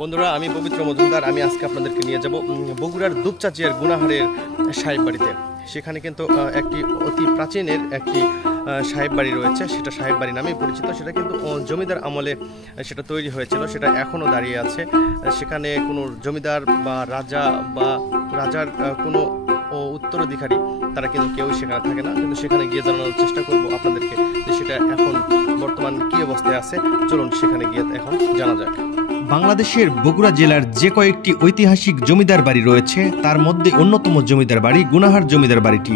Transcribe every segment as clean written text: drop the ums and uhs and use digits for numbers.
বন্ধুরা, আমি পবিত্র মজুমদার। আমি আজকে আপনাদেরকে নিয়ে যাব বগুড়ার দুপচাচিয়ার গুনাহারের সাহেব বাড়িতে। সেখানে কিন্তু একটি অতি প্রাচীনের একটি সাহেব বাড়ি রয়েছে, সেটা সাহেব বাড়ি নামেই পরিচিত। সেটা কিন্তু জমিদার আমলে সেটা তৈরি হয়েছিল, সেটা এখনও দাঁড়িয়ে আছে। সেখানে কোনো জমিদার বা রাজার কোনো উত্তরাধিকারী তারা কিন্তু কেউই সেখানে থাকে না। কিন্তু সেখানে গিয়ে জানানোর চেষ্টা করব আপনাদেরকে যে সেটা এখন বর্তমান কী অবস্থায় আছে। চলুন সেখানে গিয়ে এখন জানা যাক। বাংলাদেশের বগুড়া জেলার যে কয়েকটি ঐতিহাসিক জমিদার বাড়ি রয়েছে তার মধ্যে অন্যতম জমিদার বাড়ি গুনাহার জমিদার বাড়িটি।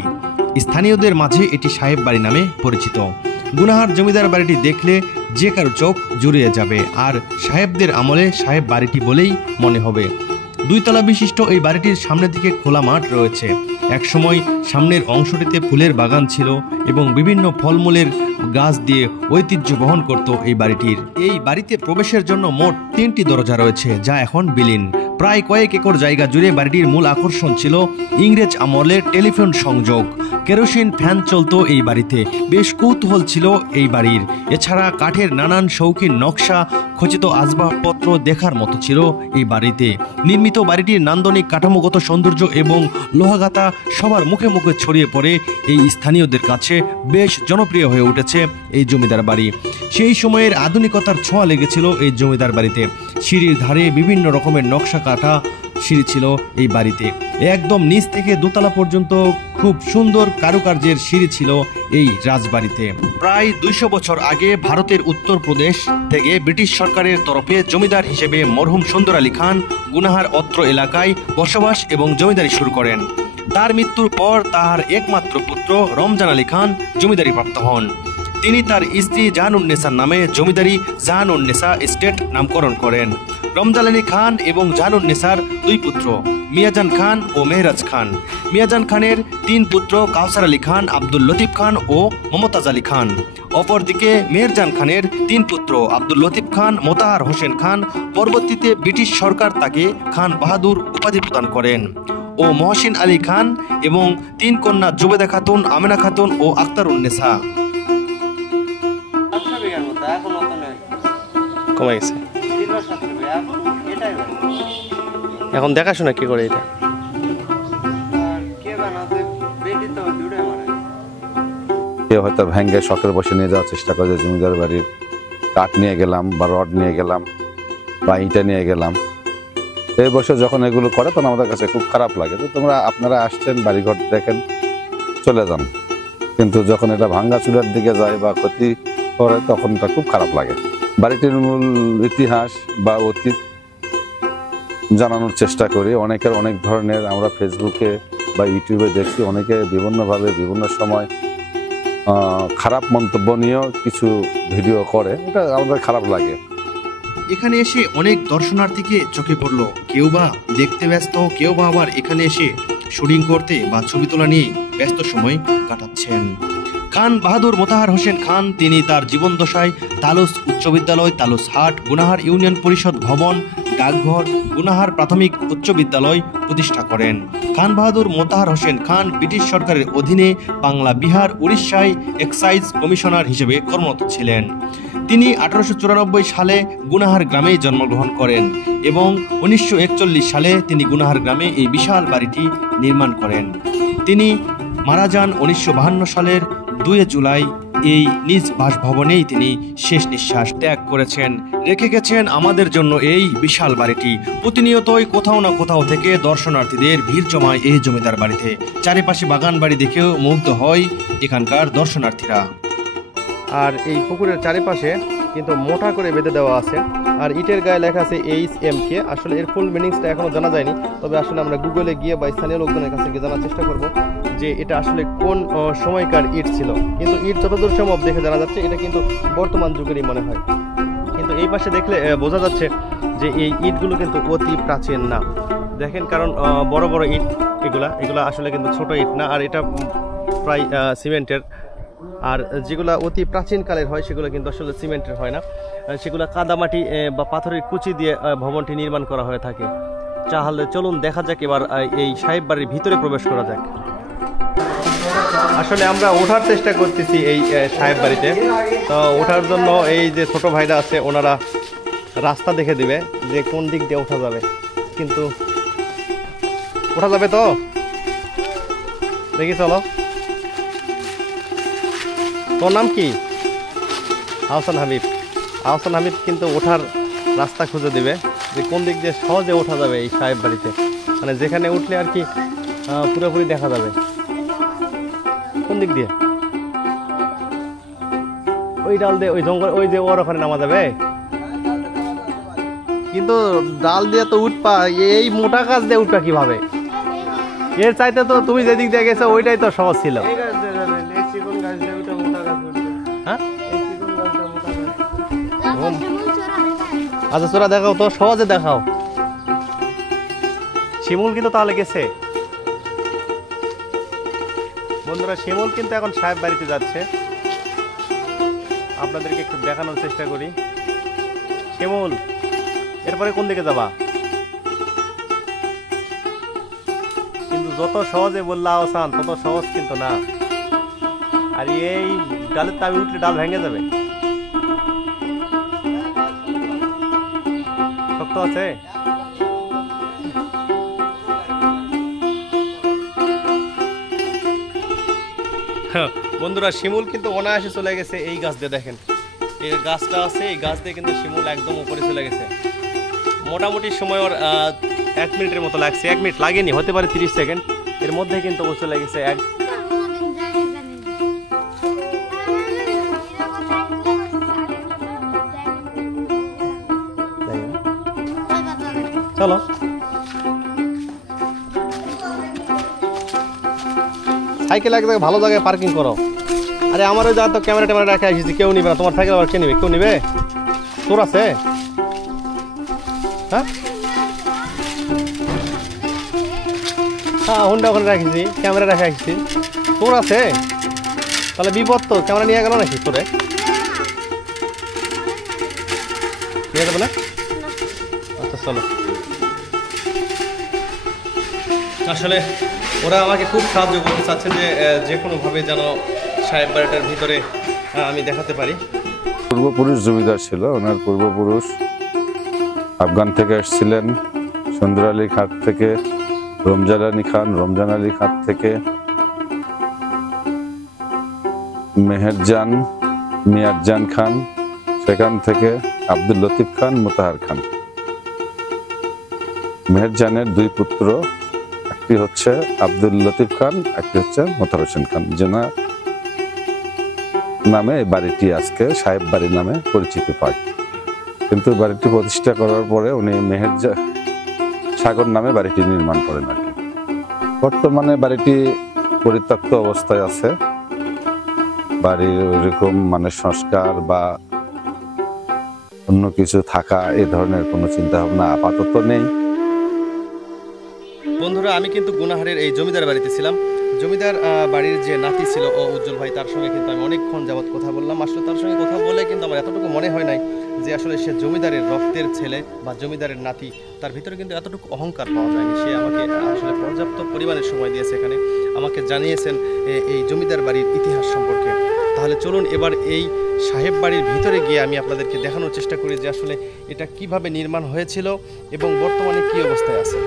স্থানীয়দের মাঝে এটি সাহেব বাড়ি নামে পরিচিত। গুনাহার জমিদার বাড়িটি দেখলে যে কারো চোখ জুড়িয়ে যাবে, আর সাহেবদের আমলে সাহেব বাড়িটি বলেই মনে হবে। 2 তলা বিশিষ্ট এই বাড়িটির সামনের দিকে খোলা মাঠ রয়েছে। একসময় সামনের অংশটিতে ফুলের বাগান ছিল এবং বিভিন্ন ফলমূলের গাছ দিয়ে ঐতিহ্য বহন করত এই বাড়িটির। এই বাড়িতে প্রবেশের জন্য মোট 3টি দরজা রয়েছে, যা এখন বিলীন। প্রায় কয়েক একর জায়গা জুড়ে বাড়িটির মূল আকর্ষণ ছিল ইংরেজ আমলের টেলিফোন সংযোগ। কেরোসিন ফ্যান চলত এই বাড়িতে। বেশ কৌতূহল ছিল এই বাড়ির। এছাড়া কাঠের নানান শৌখিন নকশা খচিত আসবাবপত্র দেখার মতো ছিল এই বাড়িতে। নির্মিত বাড়িটির নান্দনিক কাঠামোগত সৌন্দর্য এবং লোহাগাতা সবার মুখে মুখে ছড়িয়ে পড়ে এই স্থানীয়দের কাছে বেশ জনপ্রিয় হয়ে উঠেছে এই জমিদার বাড়ি। সেই সময়ের আধুনিকতার ছোঁয়া লেগেছিল এই জমিদার বাড়িতে। সিঁড়ির ধারে বিভিন্ন রকমের নকশা কাটা সিঁড়ি ছিল এই বাড়িতে। একদম নিচ থেকে 2 তলা পর্যন্ত খুব সুন্দর কারুকার্যের সিঁড়ি ছিল এই রাজবাড়িতে। প্রায় 200 বছর আগে ভারতের উত্তরপ্রদেশ থেকে ব্রিটিশ সরকারের তরফে জমিদার হিসেবে মরহুম সুন্দর আলী খান গুনাহার অত্র এলাকায় বসবাস এবং জমিদারি শুরু করেন। তার মৃত্যুর পর তার একমাত্র পুত্র রমজান আলী খান জমিদারি প্রাপ্ত হন। তিনি তার স্ত্রী জাহানুন্নেসার নামে জমিদারি জাহানুন্নেসা এস্টেট নামকরণ করেন। রমজান আলী খান এবং জাহানুন্নেসার 2 পুত্র মিয়াজান খান ও মেহরাজ খান। মিয়াজান খানের 3 পুত্র কাউসার আলী খান, আব্দুল লতিফ খান ও মমতাজ আলী খান। অপরদিকে মেহরজান খানের 3 পুত্র আব্দুল লতিফ খান, মোতাহার হোসেন খান। পরবর্তীতে ব্রিটিশ সরকার তাকে খান বাহাদুর উপাধি প্রদান করেন ও মহসিন আলী খান এবং 3 কন্যা জুবেদা খাতুন, আমেনা খাতুন ও আখতারুন্নেসা। কমে গেছে। এখন দেখাশোনা কি করে এটা? কেউ হয়তো ভেঙ্গে শখের বসে নিয়ে যাওয়ার চেষ্টা করে, জমিদার বাড়ির কাঠ নিয়ে গেলাম বা রড নিয়ে গেলাম বা ইটা নিয়ে গেলাম। এই বছর যখন এগুলো করে তখন আমাদের কাছে খুব খারাপ লাগে। তো আপনারা আসছেন, বাড়িঘর দেখেন, চলে যান। কিন্তু যখন এটা ভাঙ্গা চুলার দিকে যায় বা ক্ষতি করে তখন এটা খুব খারাপ লাগে। বাড়িটির মূল ইতিহাস বা অতীত জানানোর চেষ্টা করি। অনেকের অনেক ধরনের আমরা ফেসবুকে বা ইউটিউবে দেখছি, অনেকে বিভিন্নভাবে বিভিন্ন সময় খারাপ মন্তব্য নিয়েও কিছু ভিডিও করে। এটা আমাদের খারাপ লাগে। এখানে এসে অনেক দর্শনার্থীকে চোখে পড়লো। কেউ বা দেখতে ব্যস্ত, কেউ বা আবার এখানে এসে শুটিং করতে বা ছবি তোলা নিয়ে ব্যস্ত সময় কাটাচ্ছেন। খান বাহাদুর মোতাহার হোসেন খান তিনি তার জীবনদশায় তালুস উচ্চ বিদ্যালয়, তালুস হাট, গুনাহার ইউনিয়ন পরিষদ ভবন, ডাকঘর, গুনাহার প্রাথমিক উচ্চ বিদ্যালয় প্রতিষ্ঠা করেন। খান বাহাদুর মোতাহার হোসেন খান ব্রিটিশ সরকারের অধীনে বাংলা, বিহার, উড়িষ্যায় এক্সাইজ কমিশনার হিসেবে কর্মরত ছিলেন। তিনি 1894 সালে গুনাহার গ্রামে জন্মগ্রহণ করেন এবং 1941 সালে তিনি গুনাহার গ্রামে এই বিশাল বাড়িটি নির্মাণ করেন। তিনি মারা যান 1952 সালের 2 জুলাই। এই নিজ বাসভবনেই তিনি শেষ নিঃশ্বাস ত্যাগ করেছেন। রেখে গেছেন আমাদের জন্য এই বিশাল বাড়িটি। প্রতিনিয়তই কোথাও না কোথাও থেকে দর্শনার্থীদের ভিড় জমায় এই জমিদার বাড়িতে। চারিপাশে বাগান বাড়ি দেখেও মুগ্ধ হয় এখানকার দর্শনার্থীরা। আর এই পুকুরের চারিপাশে কিন্তু মোটা করে বেঁধে দেওয়া আছে, আর ইটের গায়ে লেখা আছে HMK। আসলে এর ফুল মিনিংসটা এখনও জানা যায়নি, তবে আসলে আমরা গুগলে গিয়ে বা স্থানীয় লোকজনের কাছে গিয়ে জানার চেষ্টা করব যে এটা আসলে কোন সময়কার ইট ছিল। কিন্তু ইট যতদূর সম্ভব দেখে জানা যাচ্ছে এটা কিন্তু বর্তমান যুগেরই মনে হয়। কিন্তু এই পাশে দেখলে বোঝা যাচ্ছে যে এই ইটগুলো কিন্তু অতি প্রাচীন না। দেখেন, কারণ বড় বড় ইট এগুলা আসলে কিন্তু ছোট ইট না, আর এটা প্রায় সিমেন্টের। আর যেগুলো অতি প্রাচীনকালের হয় সেগুলো কিন্তু আসলে সিমেন্টের হয় না, সেগুলো কাদামাটি বা পাথরের কুচি দিয়ে ভবনটি নির্মাণ করা হয়ে থাকে। তাহলে চলুন দেখা যাক এবার এই সাহেব বাড়ির ভিতরে প্রবেশ করা যাক। আসলে আমরা ওঠার চেষ্টা করতেছি এই সাহেব বাড়িতে। তো ওঠার জন্য এই যে ছোট ভাইরা আছে ওনারা রাস্তা দেখে দিবে যে কোন দিক দিয়ে ওঠা যাবে। কিন্তু ওঠা যাবে তো, দেখি চলো। তোর নাম কি? আহসান হাবিব। আহসান হাবিব কিন্তু ওঠার রাস্তা খুঁজে দিবে যে কোন দিক দিয়ে সহজে ওঠা যাবে এই সাহেব বাড়িতে, মানে যেখানে উঠলে আর কি পুরোপুরি দেখা যাবে। কোন দিক দিয়ে? ওই ডাল দিয়ে, ওই জঙ্গল, ওই যে ওর ওখানে নামা যাবে। কিন্তু ডাল দিয়ে তো উঠপা, এই মোটা গাছ দিয়ে উঠপা কিভাবে? এর চাইতে তো তুমি যেদিক দিয়ে গেছো ওইটাই তো সহজ ছিল। হ্যাঁ, আচ্ছা তোরা দেখাও তো, সহজে দেখাও। শিমুল কিন্তু তাহলে গেছে। বন্ধুরা, শিমুল কিন্তু এখন সাহেব বাড়িতে যাচ্ছে, আপনাদেরকে একটু দেখানোর চেষ্টা করি। শিমুল, এরপরে কোন দিকে যাবা? কিন্তু যত সহজে বললা আহসান, তত সহজ কিন্তু না। আর এই ডালের তাবি উঠলে ডাল ভেঙে যাবে, শক্ত আছে। বন্ধুরা, শিমুল কিন্তু অনায়াসে চলে গেছে এই গাছ দিয়ে। দেখেন এই গাছটা আছে, এই গাছ দিয়ে কিন্তু শিমুল একদম উপরে চলে গেছে। মোটামুটি সময় ওর 1 মিনিটের মতো লাগছে। 1 মিনিট লাগেনি, হতে পারে 30 সেকেন্ড। এর মধ্যে কিন্তু ও চলে গেছে। চলো সাইকেল এক জায়গায় ভালো জায়গায় পার্কিং করো। আরে আমার ওই জায়গা তো ক্যামেরা ট্যামেরা রেখে আসছি, কেউ নিবে না। তোমার সাইকেল আবার কে নিবে? কেউ নিবে? তোর আছে? হ্যাঁ হ্যাঁ, হোন্ডা ওখানে রেখেছি, ক্যামেরা রেখে আসছি। তোর আছে? তাহলে বিপদ তো, ক্যামেরা নিয়ে গেল নাকি? তোরে নিয়ে যাবে না? আচ্ছা চলো। আসলে ওরা আমাকে খুব সাহায্য করতে চাচ্ছেন যে কোনোভাবে যেন সাহেব বাড়িটার ভিতরে আমি দেখাতে পারি। পূর্বপুরুষ জমিদার ছিল, ওনার পূর্বপুরুষ আফগান থেকে এসেছিলেন, সুন্দর আলী খাত থেকে, রমজান আলী খান, রমজান আলী খাত থেকে মেহেরজান, মিয়ারজান খান, সেখান থেকে আব্দুল লতিফ খান, মোতাহার খান। মেহেরজানের 2 পুত্র, একটি হচ্ছে আব্দুল লতিফ খান, একটি হচ্ছে মোতাহার হোসেন খান, যেনা নামে এই বাড়িটি আজকে সাহেব বাড়ি নামে পরিচিত পায়। কিন্তু বাড়িটি প্রতিষ্ঠা করার পরে উনি মেহেরজান সাগর নামে বাড়িটি নির্মাণ করেন আর কি। বর্তমানে বাড়িটি পরিত্যক্ত অবস্থায় আছে। বাড়ির ওইরকম মানে সংস্কার বা অন্য কিছু থাকা এই ধরনের কোনো চিন্তা ভাবনা আপাতত নেই। বন্ধুরা, আমি কিন্তু গুনাহারের এই জমিদার বাড়িতে ছিলাম। জমিদার বাড়ির যে নাতি ছিল ও উজ্জ্বল ভাই, তার সঙ্গে কিন্তু আমি অনেকক্ষণ যাবৎ কথা বললাম। আসলে তার সঙ্গে কথা বলে কিন্তু আমার এতটুকু মনে হয় নাই যে আসলে সে জমিদারের রক্তের ছেলে বা জমিদারের নাতি। তার ভিতরে কিন্তু এতটুকু অহংকার পাওয়া যায়নি। সে আমাকে আসলে পর্যাপ্ত পরিমাণের সময় দিয়েছে, এখানে আমাকে জানিয়েছেন এই জমিদার বাড়ির ইতিহাস সম্পর্কে। তাহলে চলুন এবার এই সাহেব বাড়ির ভিতরে গিয়ে আমি আপনাদেরকে দেখানোর চেষ্টা করি যে আসলে এটা কিভাবে নির্মাণ হয়েছিল এবং বর্তমানে কি অবস্থায় আছে।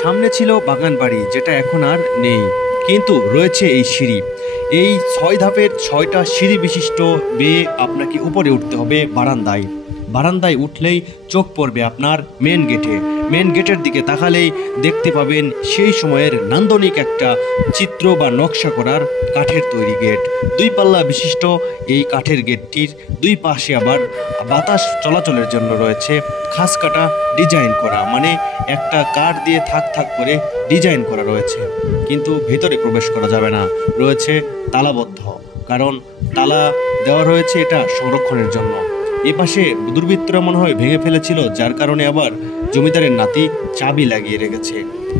সামনে ছিল বাগান বাড়ি, যেটা এখন আর নেই, কিন্তু রয়েছে এই সিঁড়ি। এই 6 ধাপের 6টা সিঁড়ি বিশিষ্ট বেয়ে আপনাকে উপরে উঠতে হবে বারান্দায়। বারান্দায় উঠলেই চোখ পড়বে আপনার মেন গেটে। মেন গেটের দিকে তাকালেই দেখতে পাবেন সেই সময়ের নান্দনিক একটা চিত্র বা নকশা করার কাঠের তৈরি গেট। 2 পাল্লা বিশিষ্ট এই কাঠের গেটটির 2 পাশে আবার বাতাস চলাচলের জন্য রয়েছে খাস কাটা ডিজাইন করা, মানে একটা কাঠ দিয়ে থাক থাক করে ডিজাইন করা রয়েছে। কিন্তু ভেতরে প্রবেশ করা যাবে না, রয়েছে তালাবদ্ধ, কারণ তালা দেওয়া রয়েছে এটা সংরক্ষণের জন্য। এ পাশে দুর্বৃত্তরা মনে হয় ভেঙে ফেলেছিল, যার কারণে আবার জমিদারের নাতি চাবি লাগিয়ে রেখেছে,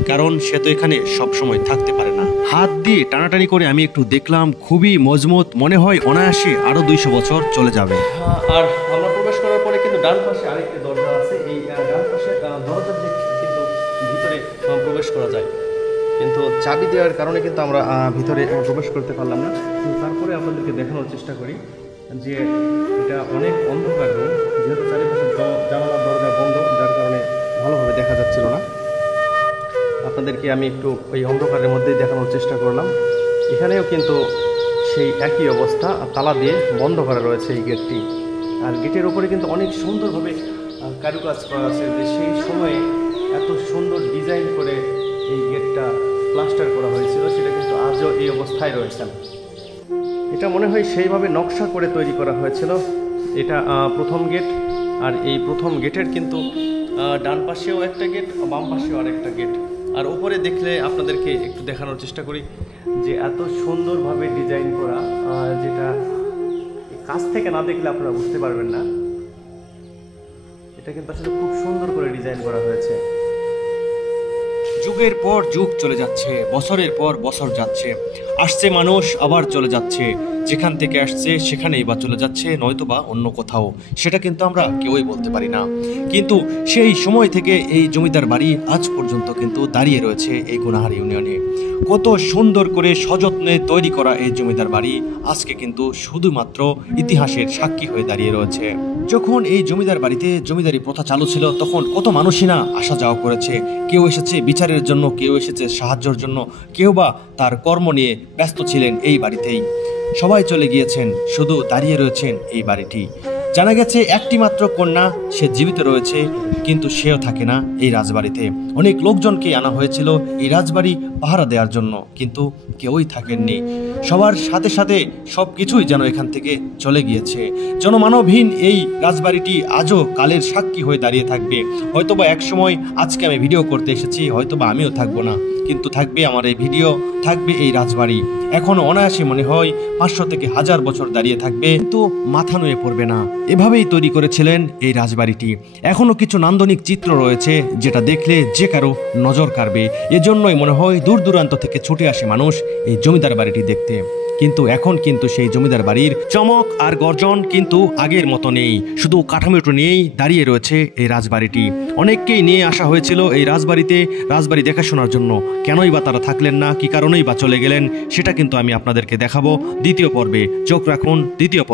কারণ সে তো এখানে সবসময় থাকতে পারে না। হাত দিয়ে টানাটানি করে আমি একটু দেখলাম, খুবই মজবুত, মনে হয় অনায়াসে আরো 200 বছর চলে যাবে। আর আমরা প্রবেশ করার পরে কিন্তু ডান পাশে আরেকটি দরজা আছে। এই ডান পাশে দরজা দিয়ে কিন্তু ভিতরে প্রবেশ করা যায়, কিন্তু চাবি দেওয়ার কারণে কিন্তু আমরা ভিতরে প্রবেশ করতে পারলাম না। তারপরে আপনাদেরকে দেখানোর চেষ্টা করি যে এটা অনেক অন্ধকার রুম, যেহেতু চারিপাশে জানালা দরজা বন্ধ, যার কারণে ভালোভাবে দেখা যাচ্ছিল না। আপনাদেরকে আমি একটু ওই অন্ধকারের মধ্যেই দেখানোর চেষ্টা করলাম। এখানেও কিন্তু সেই একই অবস্থা, তালা দিয়ে বন্ধ করা রয়েছে এই গেটটি। আর গেটের উপরে কিন্তু অনেক সুন্দরভাবে কারুকাজ করা আছে, যে সেই সময়ে এত সুন্দর ডিজাইন করে এই গেটটা প্লাস্টার করা হয়েছিল, সেটা কিন্তু আজও এই অবস্থায় রয়েছে। এটা মনে হয় সেইভাবে নকশা করে তৈরি করা হয়েছিল। এটা প্রথম গেট, আর এই প্রথম গেটের কিন্তু ডান পাশেও একটা গেট, বাম পাশেও আরেকটা গেট। আর উপরে দেখলে আপনাদেরকে একটু দেখানোর চেষ্টা করি যে এত সুন্দরভাবে ডিজাইন করা, যেটা কাছ থেকে না দেখলে আপনারা বুঝতে পারবেন না। এটা কিন্তু আসলে খুব সুন্দর করে ডিজাইন করা হয়েছে। যুগের পর যুগ চলে যাচ্ছে, বছরের পর বছর যাচ্ছে, আসছে মানুষ আবার চলে যাচ্ছে, যেখান থেকে আসছে সেখানেই বা চলে যাচ্ছে, নয়তোবা অন্য কোথাও, সেটা কিন্তু আমরা কেউই বলতে পারি না। কিন্তু সেই সময় থেকে এই জমিদার বাড়ি আজ পর্যন্ত কিন্তু দাঁড়িয়ে রয়েছে এই গুনাহার ইউনিয়নে। কত সুন্দর করে সযত্নে তৈরি করা এই জমিদার বাড়ি আজকে কিন্তু শুধুমাত্র ইতিহাসের সাক্ষী হয়ে দাঁড়িয়ে রয়েছে। যখন এই জমিদার বাড়িতে জমিদারি প্রথা চালু ছিল, তখন কত মানুষই না আসা যাওয়া করেছে। কেউ এসেছে বিচারের জন্য, কেউ এসেছে সাহায্যের জন্য, কেউ বা তার কর্ম নিয়ে ব্যস্ত ছিলেন এই বাড়িতেই। সবাই চলে গিয়েছেন, শুধু দাঁড়িয়ে রয়েছেন এই বাড়িটি। জানা গেছে একটি মাত্র কন্যা, সে জীবিত রয়েছে, কিন্তু সেও থাকে না এই রাজবাড়িতে। অনেক লোকজনকে আনা হয়েছিল এই রাজবাড়ি পাহারা দেওয়ার জন্য, কিন্তু কেউই থাকেননি। সবার সাথে সাথে সব কিছুই যেন এখান থেকে চলে গিয়েছে। জনমানবহীন এই রাজবাড়িটি আজও কালের সাক্ষী হয়ে দাঁড়িয়ে থাকবে। হয়তোবা এক সময় আজকে আমি ভিডিও করতে এসেছি, হয়তোবা আমিও থাকবো না, কিন্তু থাকবে আমার এই ভিডিও, থাকবে এই রাজবাড়ি। এখন অনায়াসে মনে হয় 500 থেকে 1000 বছর দাঁড়িয়ে থাকবে, কিন্তু মাথা নুয়ে পড়বে না। এভাবেই তৈরি করেছিলেন এই রাজবাড়িটি। এখনো কিছু নান্দনিক চিত্র রয়েছে, যেটা দেখলে যে কারো নজর কাড়বে। এজন্যই মনে হয় দূর দূরান্ত থেকে ছুটে আসে মানুষ এই জমিদার বাড়িটি দেখতে। কিন্তু এখন কিন্তু সেই জমিদার বাড়ির চমক আর গর্জন কিন্তু আগের মতো নেই। শুধু কাঠামোটো নিয়েই দাঁড়িয়ে রয়েছে এই রাজবাড়িটি। অনেককেই নিয়ে আসা হয়েছিল এই রাজবাড়ি দেখাশোনার জন্য। কেনই বা তারা থাকলেন না, কি কারণেই বা চলে গেলেন, সেটা কিন্তু আমি আপনাদেরকে দেখাবো দ্বিতীয় পর্বে। চোখ রাখুন দ্বিতীয় পর্বে।